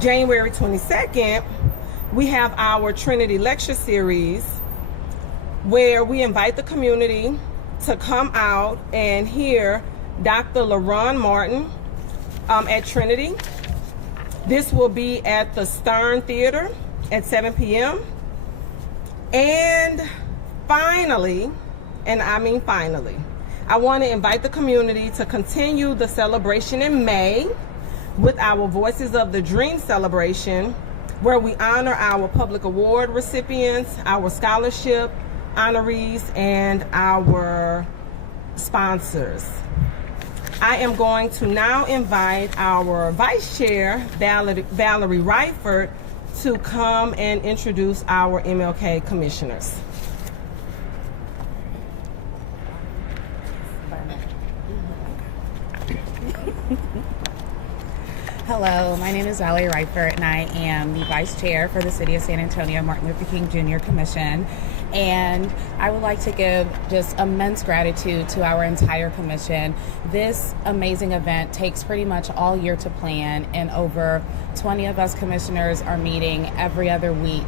January 22nd, we have our Trinity Lecture Series where we invite the community to come out and hear Dr. LaRon Martin at Trinity. This will be at the Stern Theater at 7 p.m. And finally, and I mean finally, I want to invite the community to continue the celebration in May with our Voices of the Dream celebration, where we honor our public award recipients, our scholarship honorees, and our sponsors. I am going to now invite our Vice Chair, Valerie Reifert, to come and introduce our MLK commissioners. Hello, my name is Valerie Reifert, and I am the Vice Chair for the City of San Antonio Martin Luther King Jr. Commission. And I would like to give just immense gratitude to our entire commission. This amazing event takes pretty much all year to plan, and over 20 of us commissioners are meeting every other week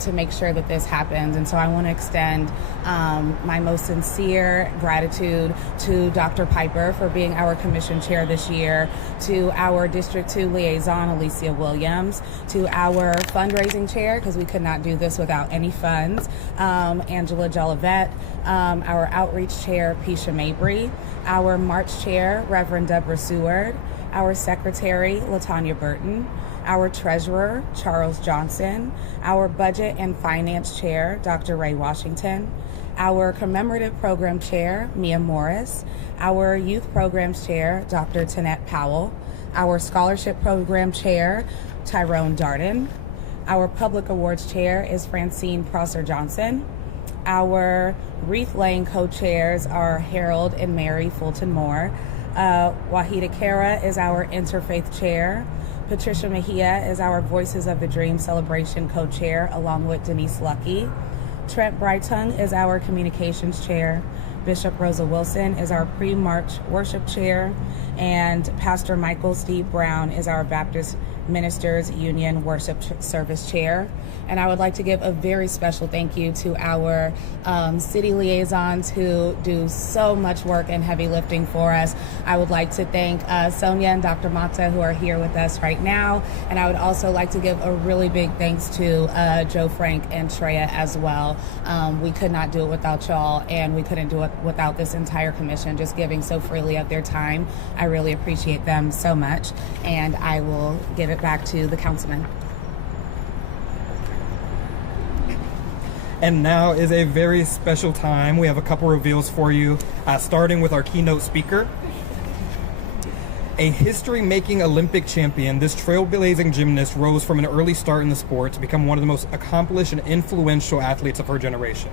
to make sure that this happens. And so I want to extend my most sincere gratitude to Dr. Piper for being our commission chair this year, to our District 2 liaison, Alicia Williams, to our fundraising chair, because we could not do this without any funds, Angela Jolivet, our outreach chair, Pisha Mabry, our March chair, Reverend Deborah Seward, our secretary, LaTanya Burton, our treasurer, Charles Johnson, our budget and finance chair, Dr. Ray Washington, our commemorative program chair, Mia Morris, our youth programs chair, Dr. Tanette Powell, our scholarship program chair, Tyrone Darden, our public awards chair is Francine Prosser Johnson, our wreath laying co-chairs are Harold and Mary Fulton Moore, Wahida Kara is our interfaith chair, Patricia Mejia is our Voices of the Dream Celebration co-chair, along with Denise Lucky. Trent Brightung is our communications chair. Bishop Rosa Wilson is our pre-march worship chair. And Pastor Michael Steve Brown is our Baptist Ministers Union Worship Service Chair. And I would like to give a very special thank you to our city liaisons who do so much work and heavy lifting for us. I would like to thank Sonia and Dr. Mata, who are here with us right now. And I would also like to give a really big thanks to Joe Frank and Treya as well. We could not do it without y'all, and we couldn't do it without this entire commission just giving so freely of their time. I really appreciate them so much, and I will give it back to the councilman. And now is a very special time. We have a couple reveals for you, starting with our keynote speaker. A history-making Olympic champion, this trailblazing gymnast rose from an early start in the sport to become one of the most accomplished and influential athletes of her generation.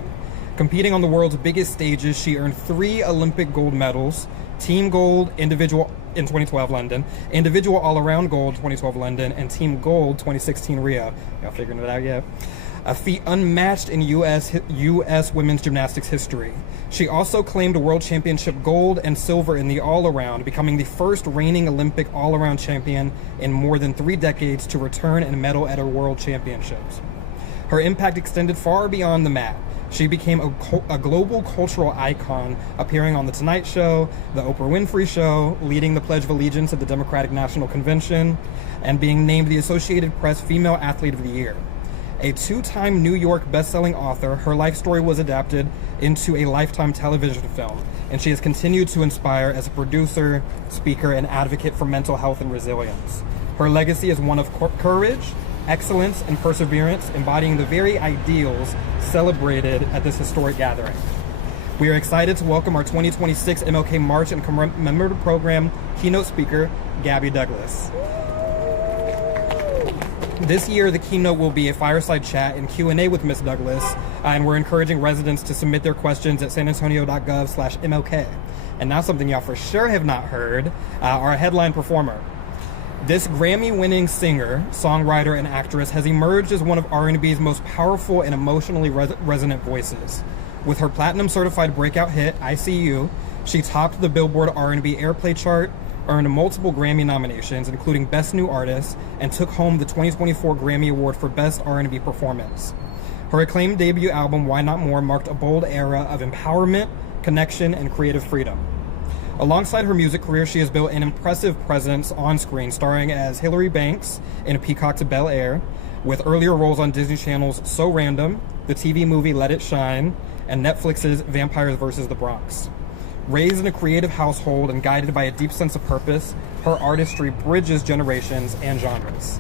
Competing on the world's biggest stages, she earned 3 Olympic gold medals, team gold, individual in 2012 London, individual all-around gold 2012 London, and team gold 2016 Rio. Y'all figuring it out yet? A feat unmatched in U.S. women's gymnastics history. She also claimed a world championship gold and silver in the all-around, becoming the first reigning Olympic all-around champion in more than 3 decades to return and medal at her world championships. Her impact extended far beyond the mat. She became a global cultural icon, appearing on The Tonight Show, The Oprah Winfrey Show, leading the Pledge of Allegiance at the Democratic National Convention, and being named the Associated Press Female Athlete of the Year. A 2-time New York best-selling author, her life story was adapted into a Lifetime television film, and she has continued to inspire as a producer, speaker, and advocate for mental health and resilience. Her legacy is one of courage, excellence, and perseverance, embodying the very ideals celebrated at this historic gathering. We are excited to welcome our 2026 MLK March and Commemorative Program keynote speaker, Gabby Douglas. This year, the keynote will be a fireside chat and Q&A with Ms. Douglas, and we're encouraging residents to submit their questions at sanantonio.gov/MLK. And now something y'all for sure have not heard, our headline performer. This Grammy-winning singer, songwriter, and actress has emerged as one of R&B's most powerful and emotionally resonant voices. With her platinum-certified breakout hit, I See You, she topped the Billboard R&B Airplay chart, earned multiple Grammy nominations, including Best New Artist, and took home the 2024 Grammy Award for Best R&B Performance. Her acclaimed debut album, Why Not More, marked a bold era of empowerment, connection, and creative freedom. Alongside her music career, she has built an impressive presence on screen, starring as Hilary Banks in Peacock's Bel Air, with earlier roles on Disney Channel's So Random, the TV movie Let It Shine, and Netflix's Vampires vs. the Bronx. Raised in a creative household and guided by a deep sense of purpose, her artistry bridges generations and genres.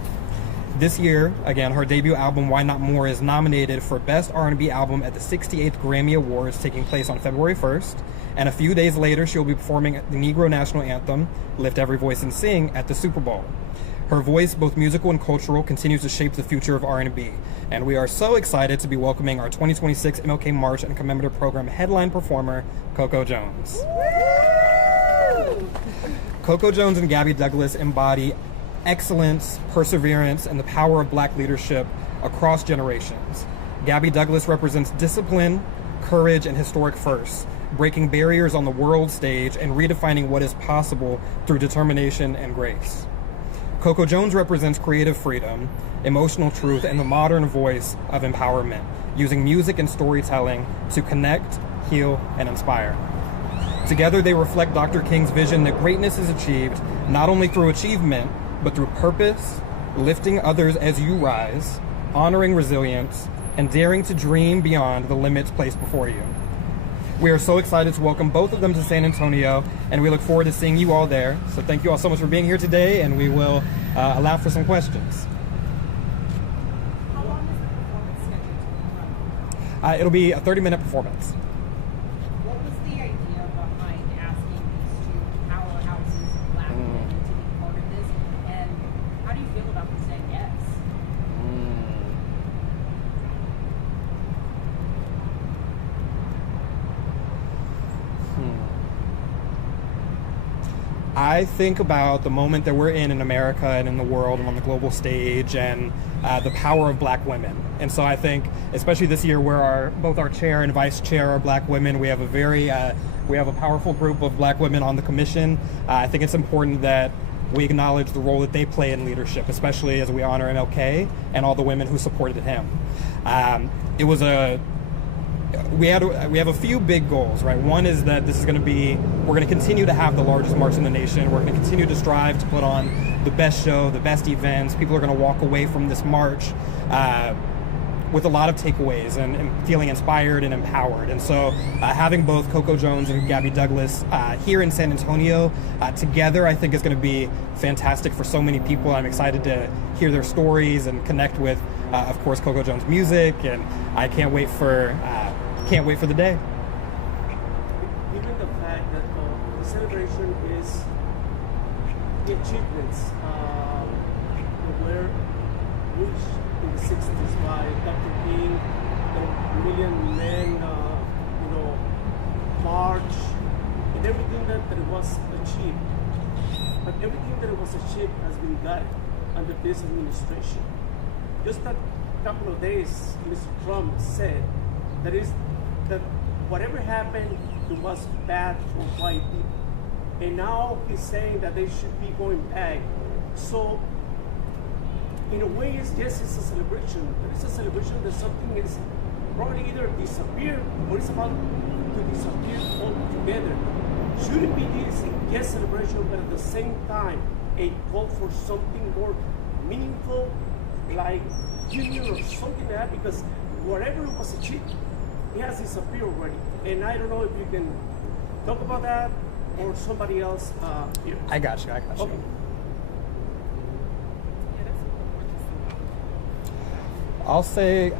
This year, again, her debut album, Why Not More, is nominated for Best R&B Album at the 68th Grammy Awards, taking place on February 1st. And a few days later, she will be performing the Negro National Anthem, Lift Every Voice and Sing, at the Super Bowl. Her voice, both musical and cultural, continues to shape the future of R&B. And we are so excited to be welcoming our 2026 MLK March and Commemorative Program headline performer, Coco Jones. Woo! Coco Jones and Gabby Douglas embody excellence, perseverance, and the power of Black leadership across generations. Gabby Douglas represents discipline, courage, and historic firsts, breaking barriers on the world stage and redefining what is possible through determination and grace. Coco Jones represents creative freedom, emotional truth, and the modern voice of empowerment, using music and storytelling to connect, heal, and inspire. Together, they reflect Dr. King's vision that greatness is achieved not only through achievement, but through purpose, lifting others as you rise, honoring resilience, and daring to dream beyond the limits placed before you. We are so excited to welcome both of them to San Antonio, and we look forward to seeing you all there. So thank you all so much for being here today, and we will allow for some questions. How long is the performance scheduled to run? It'll be a 30-minute performance. What was the idea behind asking these two powerhouses of Black women to be part of this? And how do you feel about them saying yes? I think about the moment that we're in America and in the world and on the global stage, and the power of Black women. And so I think, especially this year where both our chair and vice chair are Black women, we have a powerful group of Black women on the commission. I think it's important that we acknowledge the role that they play in leadership, especially as we honor MLK and all the women who supported him. We have a few big goals, right? One is that we're going to continue to have the largest march in the nation. We're going to continue to strive to put on the best show, the best events. People are going to walk away from this march with a lot of takeaways and feeling inspired and empowered. And so having both Coco Jones and Gabby Douglas here in San Antonio together, I think is going to be fantastic for so many people. I'm excited to hear their stories and connect with, of course, Coco Jones' music, and I can't wait for the day. Given the fact that the celebration is the achievements were reached in the 60s by Dr. King, the Million Men, march, and everything that was achieved. But everything that was achieved has been done under this administration. Just a couple of days, Mr. Trump said that whatever happened, it was bad for white people. And now he's saying that they should be going back. So, in a way, it's a celebration. But it's a celebration that something is probably either disappear or it's about to disappear altogether. Should it be this a guest celebration, but at the same time, a call for something more meaningful, like union or something like that? Because whatever was achieved, it has disappeared already. And I don't know if you can talk about that or somebody else here. I got you. Okay. I'll say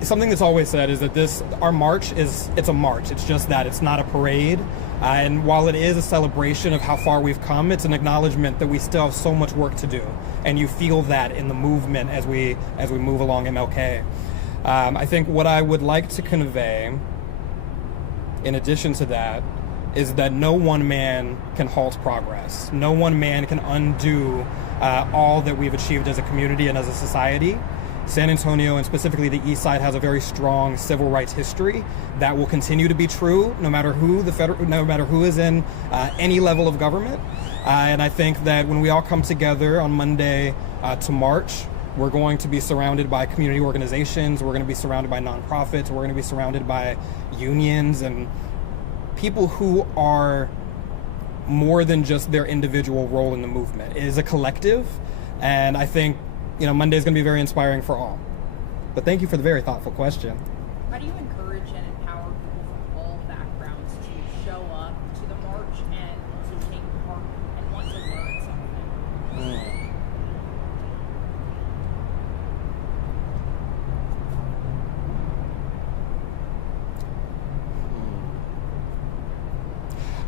something that's always said is that our march it's a march. It's just that it's not a parade. And while it is a celebration of how far we've come, it's an acknowledgement that we still have so much work to do. And you feel that in the movement as we move along MLK. I think what I would like to convey, in addition to that, is that no one man can halt progress. No one man can undo all that we've achieved as a community and as a society. San Antonio, and specifically the East Side, has a very strong civil rights history that will continue to be true no matter who is in any level of government. And I think that when we all come together on Monday to march, we're going to be surrounded by community organizations, we're going to be surrounded by nonprofits, we're going to be surrounded by unions and people who are more than just their individual role in the movement. It is a collective, and I think, Monday is going to be very inspiring for all. But thank you for the very thoughtful question. How do you encourage and empower people from all backgrounds to show up to the march and to take part and want to learn something?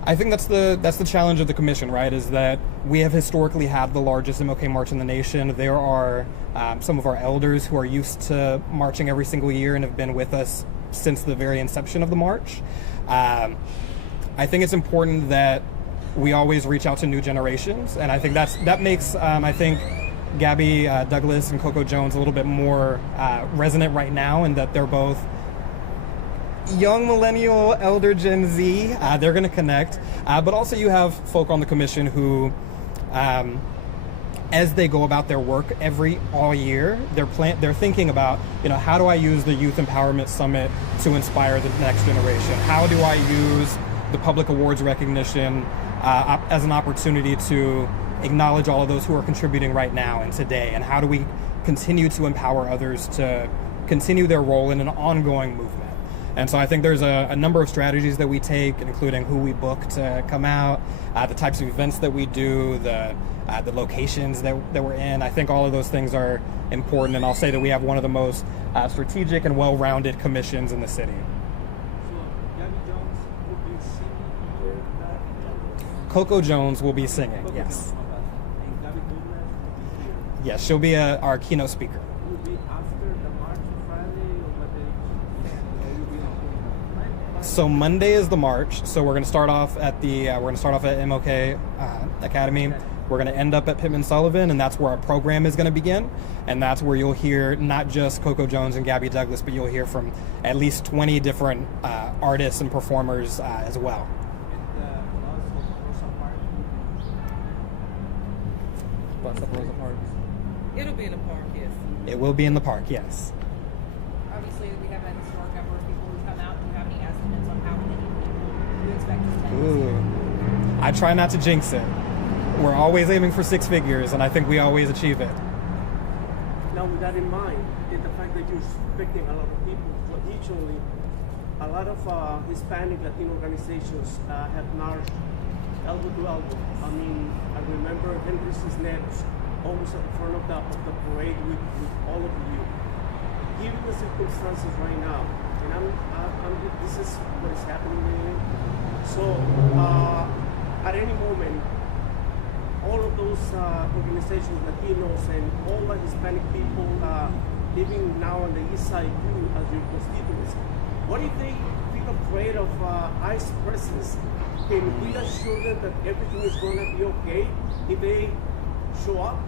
I think that's the challenge of the commission, right? Is that we have historically had the largest MLK march in the nation. There are some of our elders who are used to marching every single year and have been with us since the very inception of the march. I think it's important that we always reach out to new generations, and I think that makes I think Gabby Douglas and Coco Jones a little bit more resonant right now, in that they're both young millennial, elder Gen Z. They're going to connect. But also you have folk on the commission who, as they go about their work all year, they're thinking about, how do I use the Youth Empowerment Summit to inspire the next generation? How do I use the public awards recognition as an opportunity to acknowledge all of those who are contributing right now and today? And how do we continue to empower others to continue their role in an ongoing movement? And so I think there's a number of strategies that we take, including who we book to come out, the types of events that we do, the locations that we're in. I think all of those things are important, and I'll say that we have one of the most strategic and well-rounded commissions in the city. So, Gabby Jones will be singing here. Coco Jones will be singing, Coco yes. Jones, and Gabby Douglas will be here. Yes, she'll be our keynote speaker. Will be after the march on Friday, or what day? Or will be on So Monday is the march. So we're going to start off at MLK Academy. We're going to end up at Pittman Sullivan, and that's where our program is going to begin. And that's where you'll hear not just Coco Jones and Gabby Douglas, but you'll hear from at least 20 different artists and performers as well. It'll be in the park, yes. It will be in the park, yes. Obviously, we have a historic number of people who come out. Do you have any estimates on how many people you expect to attend? Ooh. I try not to jinx it. We're always aiming for six figures, and I think we always achieve it. Now, with that in mind, is the fact that you're expecting a lot of people, traditionally, a lot of Hispanic Latino organizations have marched elbow to elbow. I mean, I remember Henry Cisneros almost at the front of the parade with all of you. Given the circumstances right now, and this is what is happening here. So, at any moment, all of those organizations, Latinos, and all the Hispanic people living now on the East Side too, as your constituents, what if they feel afraid of ICE presence? Can we assure them that everything is going to be okay if they show up?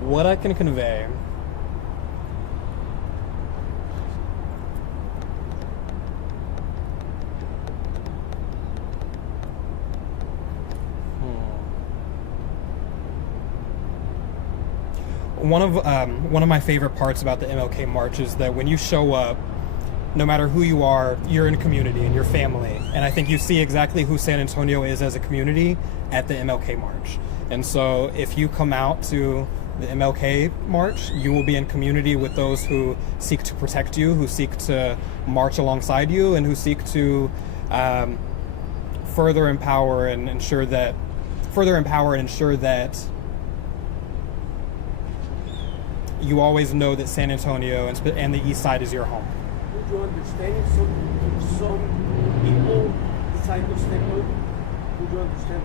What I can convey one of my favorite parts about the MLK March is that when you show up, no matter who you are, you're in a community and you're family. And I think you see exactly who San Antonio is as a community at the MLK March. And so if you come out to the MLK March, you will be in community with those who seek to protect you, who seek to march alongside you, and who seek to further empower and ensure that you always know that San Antonio and the East Side is your home. Would you understand if some people decide to step up? Would you understand?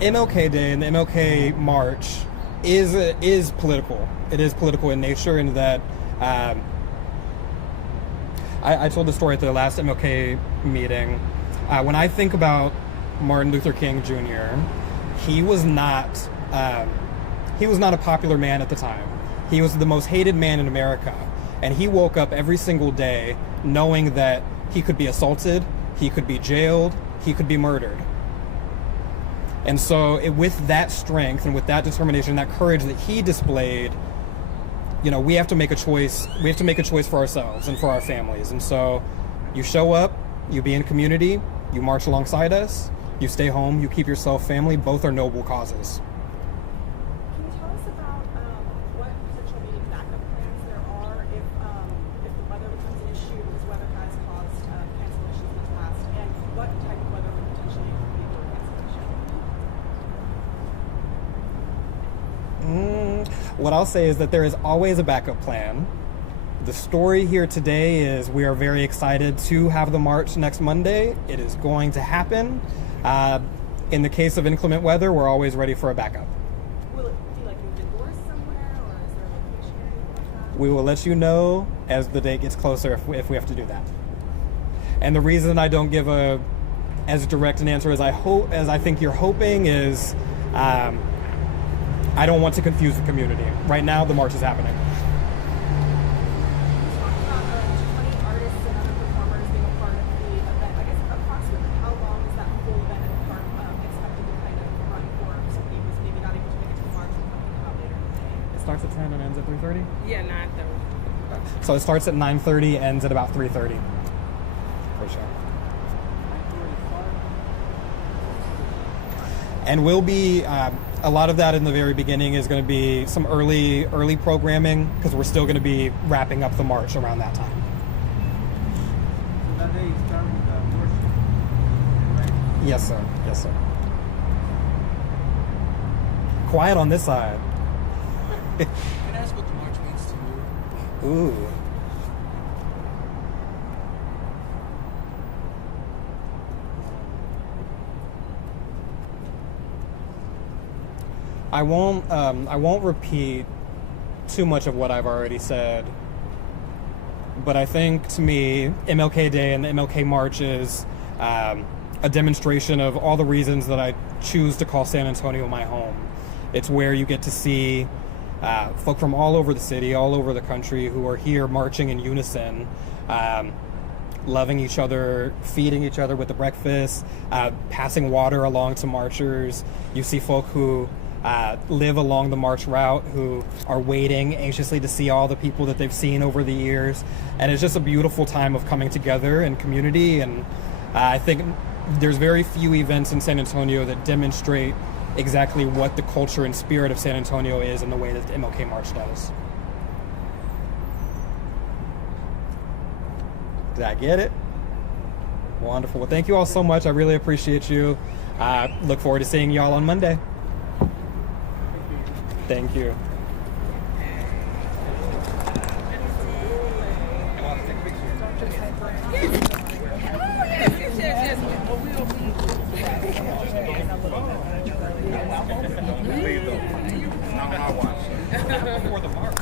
MLK Day and the MLK March is political. It is political in nature, in that I told the story at the last MLK meeting. When I think about Martin Luther King Jr., he was not he was not a popular man at the time. He was the most hated man in America. And he woke up every single day knowing that he could be assaulted, he could be jailed, he could be murdered. And so with that strength and with that determination, that courage that he displayed, you know, we have to make a choice. We have to make a choice for ourselves and for our families. And so you show up, you be in community, you march alongside us, you stay home, you keep yourself family. Both are noble causes. Can you tell us about what potential maybe backup plans there are if the weather becomes an issue, because weather has caused cancellations in the past, and what type of weather would potentially be for cancellation? What I'll say is that there is always a backup plan. The story here today is we are very excited to have the march next Monday. It is going to happen. In the case of inclement weather, we're always ready for a backup. Will it be like moved indoors somewhere, or is there a location or anything like that? We will let you know as the date gets closer if we have to do that. And the reason I don't give as direct an answer as I think you're hoping is I don't want to confuse the community. Right now, the march is happening. You talked about 20 artists and other performers being a part of the event. I guess approximately how long is that full event expected to kind of run for somebody who's maybe not able to make it to the march and coming out later in the day? It starts at 10 and ends at 3:30? Yeah, 9:30. So it starts at 9:30, ends at about 3:30. For sure. And we'll be, a lot of that in the very beginning is going to be some early programming, because we're still going to be wrapping up the march around that time. So that day you start with worship, right? Yes, sir. Yes, sir. Quiet on this side. Can I ask what the march means to you? Ooh. I won't repeat too much of what I've already said, but I think to me, MLK Day and the MLK March is a demonstration of all the reasons that I choose to call San Antonio my home. It's where you get to see folk from all over the city, all over the country, who are here marching in unison, loving each other, feeding each other with the breakfast, passing water along to marchers. You see folk who live along the march route, who are waiting anxiously to see all the people that they've seen over the years. And it's just a beautiful time of coming together and community. And I think there's very few events in San Antonio that demonstrate exactly what the culture and spirit of San Antonio is in the way that the MLK March does. Did I get it? Wonderful. Well, thank you all so much. I really appreciate you. Look forward to seeing y'all on Monday. Thank you. Not my watch. Before the march.